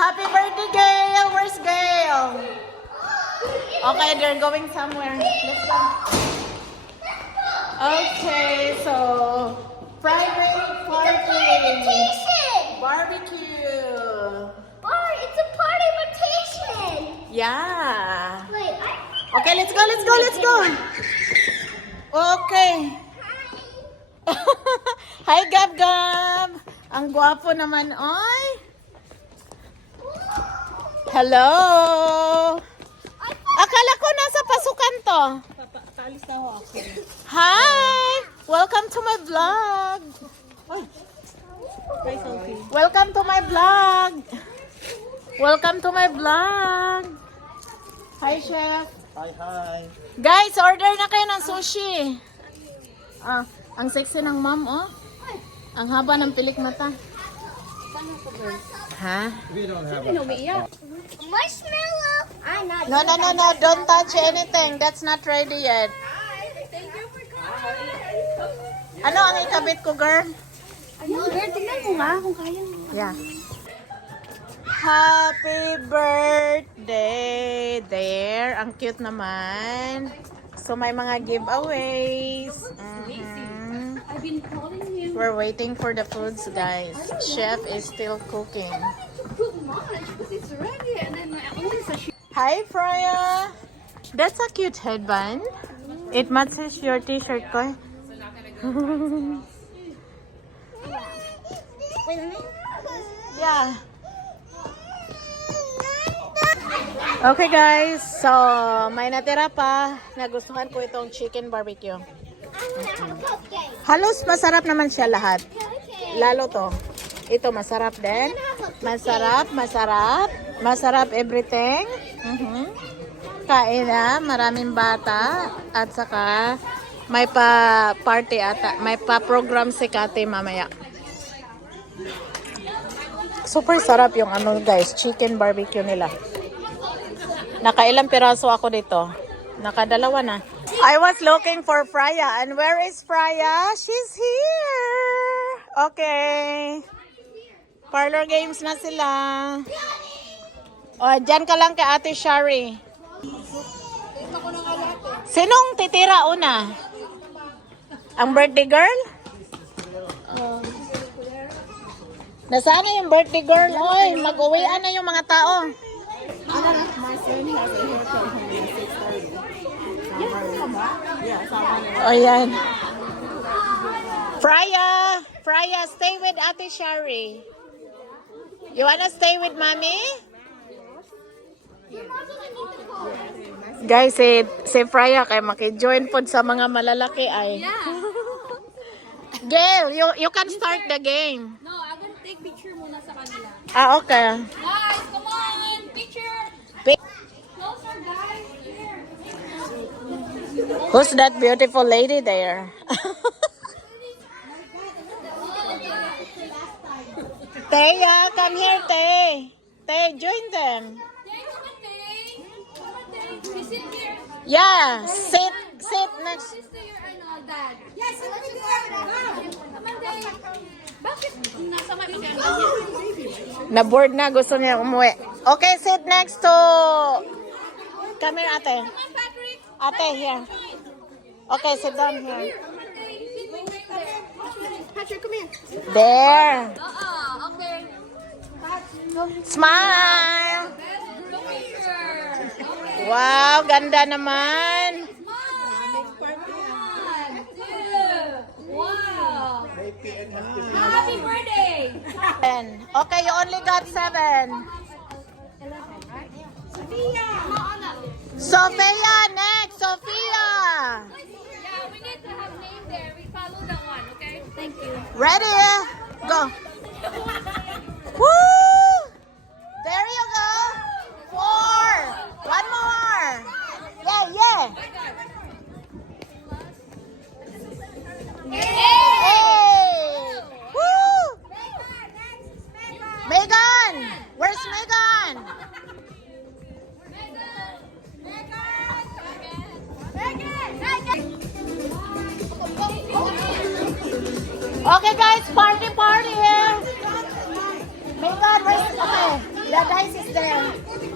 Happy birthday, Gail! Where's Gail? Okay, they're going somewhere. Let's go. Okay, so private party. Barbecue. Oh, it's a party invitation. Yeah. Wait, Okay, let's go, let's go, let's go. Okay. Hi, Gab Gab. Ang gwapo naman, oy. Hello. Akala ko nasa pasukan to. Paalis na ako. Hi. Welcome to my vlog. Hi, Sophie. Welcome to my vlog. Welcome to my vlog. Hi, Chef. Hi. Guys, order na kayo ng sushi. Ah, ang sexy ng mom, oh. Ang haba ng pilik mata. Ha? We don't have a... marshmallow. I'm not. No. Don't touch anything. That's not ready yet. Thank you for coming. Ano ang ikabit ko, girl? Girl, tingnan mo nga kung kaya mo. Yeah. Happy birthday! There. Ang cute naman. So, may mga giveaways. I've been calling you. We're waiting for the foods, guys. Chef is still cooking. Too much because it's ready and then only sashimi. Hi, Freya! That's a cute headband. It matches your t-shirt ko. Wait a minute. Yeah. Okay, guys. So, may natira pa. Nagustuhan ko itong chicken barbecue. I'm gonna have a cupcake. Halos masarap naman siya lahat. Lalo to. Ito masarap din. Masarap everything. Kain na, maraming bata. At saka, may pa party ata. May pa program si Kate mamaya. Super sarap yung ano guys, chicken barbecue nila. Nakailang piraso ako dito. Nakadalawa na. I was looking for Freya. And where is Freya? She's here. Okay. Parlor games na sila. O, dyan ka lang kay Ate Shari. Sinong titira una? Ang birthday girl? Nasaan na yung birthday girl? Oy, mag-uwian na yung mga tao. Oh, yan. Freya, stay with Ate Shari. You wanna stay with Mommy? Guys, si Freya kay maki-join po sa mga malalaki ay. Gail, you can start the game. No, I'm gonna take picture muna sa kanila. Ah, okay. Guys, come on, picture. Pic- Closer, guys. Here. Who's that beautiful lady there? Teya, come here, Tay. Tay, join them. Sit here. Yeah, sit next. Sister, your dad. Yes, sit here. Come on, Day. Bakit nasa kami siya? Na-board na, gusto niya umuwi. Okay, sit next to... Come here, ate. Come on, Patrick. Ate, here. Okay, sit down here. Patrick, come here. There. Okay. Smile. Come here. Wow, ganda naman. Wow. Happy birthday. Okay, you only got 7. Sophia, next. Sophia. Yeah, we need to have name there. We follow that one, okay? Thank you. Ready? Go. Woo! There you go. 4. One more. Yeah. Hey! Woo! Megan! Where's Megan? Okay guys, party here. Megan, where's... Okay. The dice is there.